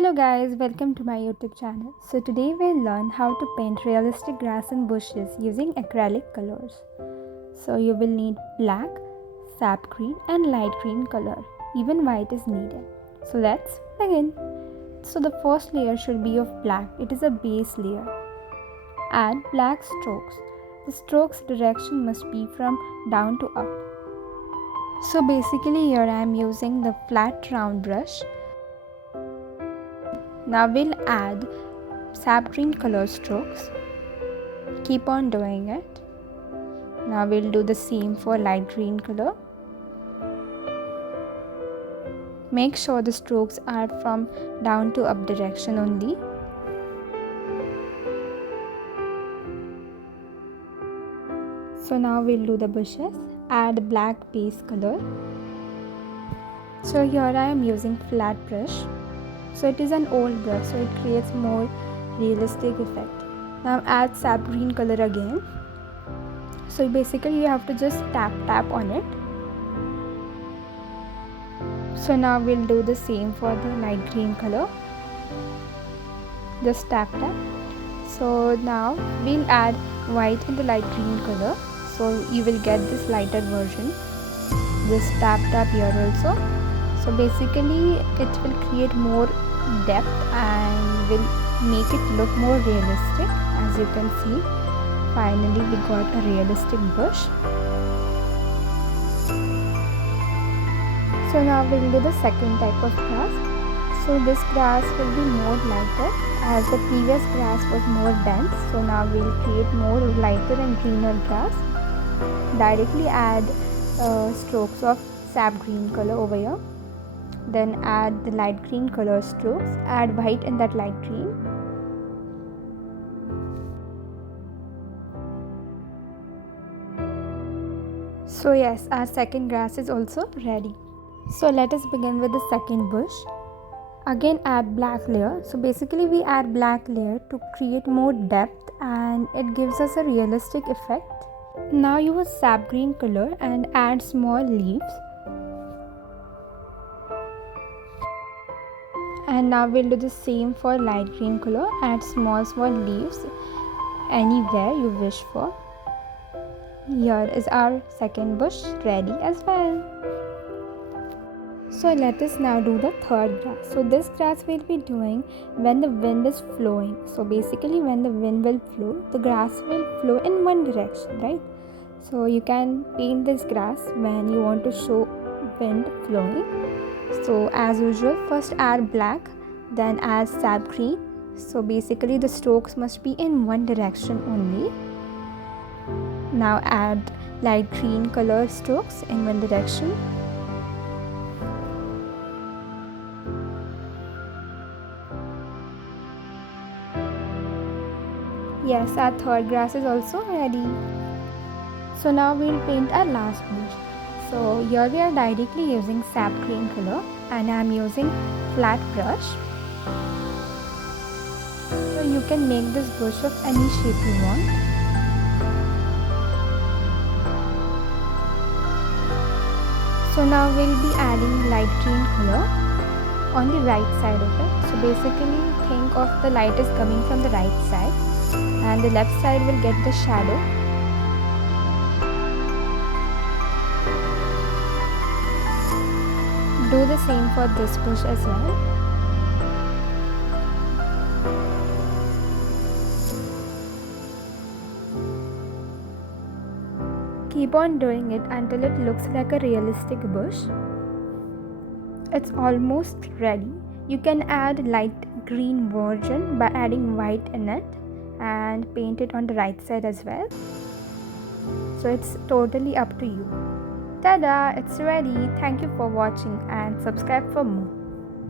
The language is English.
Hello guys, welcome to my YouTube channel. So today we'll learn how to paint realistic grass and bushes using acrylic colors. So you will need black, sap green and light green color. Even white is needed. So let's begin. So the first layer should be of black. It is a base layer. Add black strokes. The strokes direction must be from down to up. So basically here I am using the flat round brush. Now we'll add sap green color strokes. Keep on doing it. Now we'll do the same for light green color. Make sure the strokes are from down to up direction only. So now we'll do the bushes. Add black base color. So here I am using flat brush. So it is an old brush, so it creates more realistic effect. Now add sap green color again. So basically you have to just tap on it. So now we'll do the same for the light green color. Just tap. So now we'll add white in the light green color. So you will get this lighter version. Just tap here also. So basically it will create more depth and will make it look more realistic. As you can see, finally we got a realistic bush. So now we'll do the second type of grass. So this grass will be more lighter as the previous grass was more dense. So now we'll create more lighter and greener grass. Directly add strokes of sap green color over here. Then add the light green color strokes. Add white in that light green. So yes, our second grass is also ready. So let us begin with the second bush. Again add black layer. So basically we add black layer to create more depth and it gives us a realistic effect. Now use sap green color and add small leaves. And now we'll do the same for light green color. Add small leaves anywhere you wish for. Here is our second bush ready as well. So let us now do the third grass. So this grass we'll be doing when the wind is flowing. So basically when the wind will flow, the grass will flow in one direction, right? So you can paint this grass when you want to show wind flowing. So as usual, first add black, then add sap green. So basically the strokes must be in one direction only. Now add light green color strokes in one direction. Yes, our third grass is also ready. So now we'll paint our last bush. So here we are directly using sap green color and I am using flat brush. So you can make this bush of any shape you want. So now we'll be adding light green color on the right side of it. So basically think of the light is coming from the right side and the left side will get the shadow. Do the same for this bush as well. Keep on doing it until it looks like a realistic bush. It's almost ready. You can add light green version by adding white in it and paint it on the right side as well. So it's totally up to you. Tada! It's ready. Thank you for watching and subscribe for more.